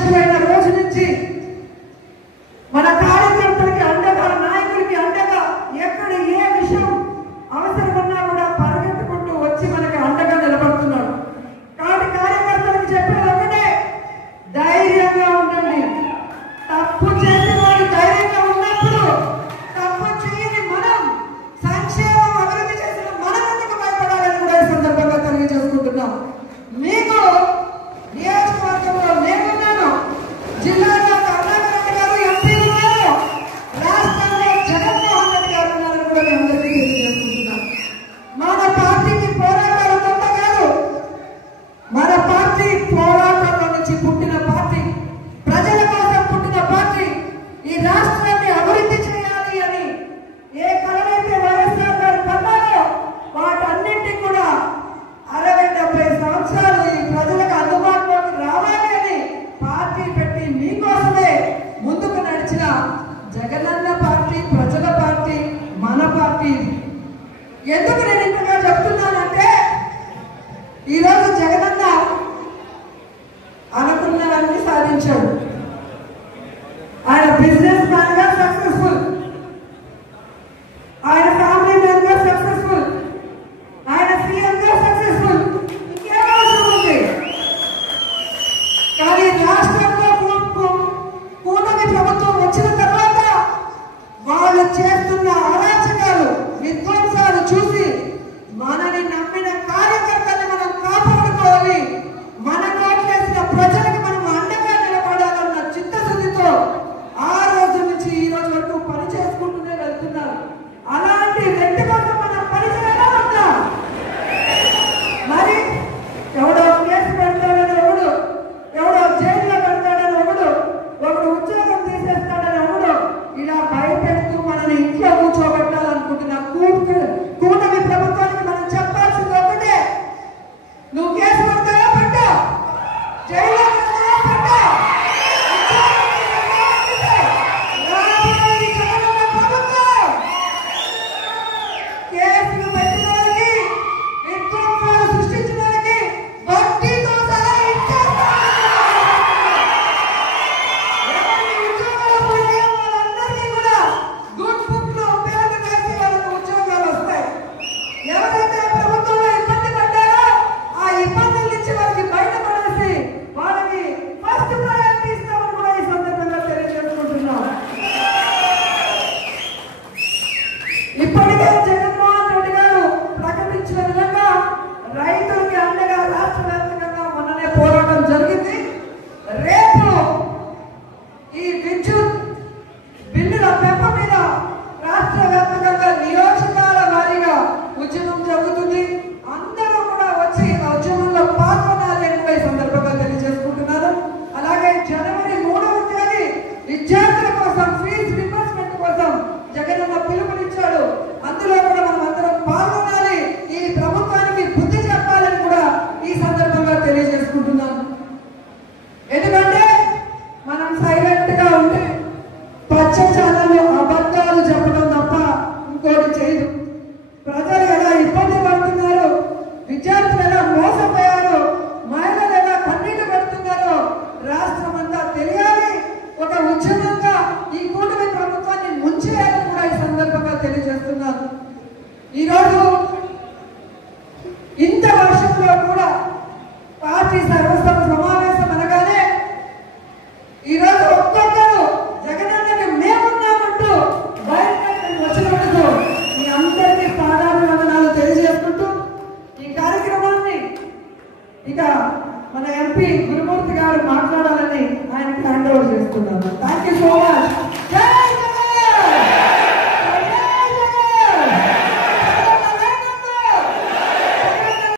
అధ్యక్షులైన రోజు నుంచి మన కార్యకర్తలకి అండగా, నాయకుడికి అండగా, ఎక్కడ ఏ విషయం అవసరమన్నా కూడా పరిగెత్తుకుంటూ వచ్చి మనకి అండగా నిలబడుతున్నాడు. కాబట్టి కార్యకర్తలకు చెప్పేది ఒకటే, ధైర్యంగా ఉండండి. తప్పు చేసిన వాడు ధైర్యంగా ఉన్నప్పుడు తప్పు చేయని మనం, సంక్షేమం అభివృద్ధి చేసిన మనం ఎందుకు భయపడాలని కూడా ఈ సందర్భంగా తెలియజేసుకుంటున్నాం. మీకు నియోజకవర్గంలో నేనున్నాను, జిల్లాలో కరుణాకర్ రెడ్డి గారు ఎంపీ ఉన్నారు, రాష్ట్రంలో జగన్మోహన్ రెడ్డి గారు ఉన్నారని కూడా మేము అందరికీ తెలియజేసుకుంటున్నాం. మన పార్టీకి పోరాటాల తప్ప కాదు, మన పార్టీ పోరాటంలో నుంచి పుట్టిన పార్టీ, ప్రజల కోసం పుట్టిన పార్టీ. ఈ రాష్ట్రాన్ని అభివృద్ధి చేయాలి అని ఏ కలనైతే వైఎస్ఆర్ గారు కన్నారో వాటన్నింటినీ కూడా 60-70 సంవత్సరాలు ఈ ప్రజలకు అందుబాటులోకి రావాలి అని పార్టీ పెట్టి మీకోసమే ముందుకు నడిచిన జగనన్న పార్టీ, ప్రజల పార్టీ, మన పార్టీ. ఎందుకు నేను ఇంతగా చెప్తున్నానంటే, ఈరోజు జగనన్న అనుకున్నవన్నీ సాధించాడు. ఆయన బిజినెస్ మ్యాన్ గా సక్సెస్ఫుల్, ఆయన ఫ్యామిలీ మ్యాన్ గా సక్సెస్ఫుల్, ఆయన సీఎం గా సక్సెస్ఫుల్. ఇంకేం అవసరం ఉంది? కానీ రాష్ట్రంలో కూటమి ప్రభుత్వం వచ్చిన తర్వాత వాళ్ళు చేస్తున్న అరాచకాలు, విధ్వంసాలు చూసి మనని నమ్మిన కార్యకర్తల్ని మనం కాపాడుకోవాలి, మన కోట్లేసిన ప్రజలకు మనం అండగా నిలబడాలన్న చిత్తశుద్ధితో ఆ రోజు నుంచి ఈ రోజు వరకు పని చేసుకుంటూనే వెళ్తున్నారు. అలాంటి వ్యక్తి కోసం మనం పనిచేయాలా వద్దా? మరి ఎవడో కేసు పెడతాడని ఒకడు, ఎవడో జైల్లో పెడతాడని ఒకడు ఉద్యోగం తీసేస్తాడని ఒకడు ఇలా భయపెడుతూ మనని ఇంట్లో కూర్చోబెట్టాలనుకుంటున్న కూటమి ప్రభుత్వానికి మనం చెప్పాల్సింది ఒకటే, నువ్వు కేసు పెడతావా పెట్టా, జైల్లో పెట్టా, కేసులు పెట్టిన వాళ్ళకి, విధ్వంసాలు సృష్టించిన వాళ్ళకి వడ్డీతో సహా ఇచ్చేస్తాం. ఉద్యోగాలు పోయిన వాళ్ళందరికీ కూడా గుడ్ బుక్ లో పేర్లు వేసి వాళ్ళకు ఉద్యోగాలు వస్తాయి. ఎవరైతే ప్రభుత్వంలో ఇబ్బంది పడ్డారో ఆ ఇబ్బందుల నుంచి వాళ్ళకి బయటపడేసి వాళ్ళకి ఫస్ట్ ప్రయారిటీ ఇస్తామని కూడా ఈ సందర్భంగా తెలియజేసుకుంటున్నాం. ఇప్పటికే జగన్మోహన్ రెడ్డి గారు ప్రకటించిన విధంగా రైతులకి అండగా రాష్ట్ర వ్యాప్తంగా మొన్ననే పోరాటం జరిగింది. రేపు ఈ విద్యుత్ బిల్లుల పెంపు మీద రాష్ట్ర వ్యాప్తంగా నియోజకాల వారీగా ఉద్యమం జరుగుతుంది. అందరూ కూడా వచ్చి ఆ ఉద్యమంలో పాల్గొనాలి అని కూడా ఈ సందర్భంగా తెలియజేసుకుంటున్నారు. అలాగే జనవరి 3వ తేదీ విద్యార్థుల కోసం ఫీజు రింబర్స్మెంట్ కోసం జగనన్న పిలుపునిచ్చాడు. అందులో కూడా మనం అందరం పాల్గొనాలి, ఈ ప్రభుత్వానికి బుద్ధి చెప్పాలని కూడా ఈ సందర్భంగా తెలియజేసుకుంటున్నాను. ఎందుకంటే మనం సైలెంట్ గా ఉంటే పచ్చ ఛానల్లో అబద్ధాలు చెప్పడం తప్ప ఇంకోటి చేయదు. ప్రజలు ఎలా ఇబ్బంది పడుతున్నారు, విద్యార్థులు ఎలా మోసపోయారు, మహిళలు ఎలా కన్నీళ్లు పెడుతున్నారో రాష్ట్రం అంతా తెలియాలి. ఒక ఉద్యమంగా ఈ కూటమి ప్రభుత్వాన్ని ముంచేయాలని కూడా ఈ సందర్భంగా తెలియజేస్తున్నారు. ఈరోజు ఇంత వర్షంలో కూడా పార్టీ సర్వసభ సమావేశం అనగానే ఈరోజు ఒక్కొక్కరు జగనన్నకి మేమున్నామంటూ బయటకు వచ్చినందుకు మీ అందరికీ పాదాభివందనాలు తెలియజేసుకుంటూ ఈ కార్యక్రమాన్ని ఇక మన ఎంపీ గురుమూర్తి గారు మాట్లాడాలని ఆయనకి హ్యాండ్ ఓవర్ చేస్తున్నాను. Thank you so much.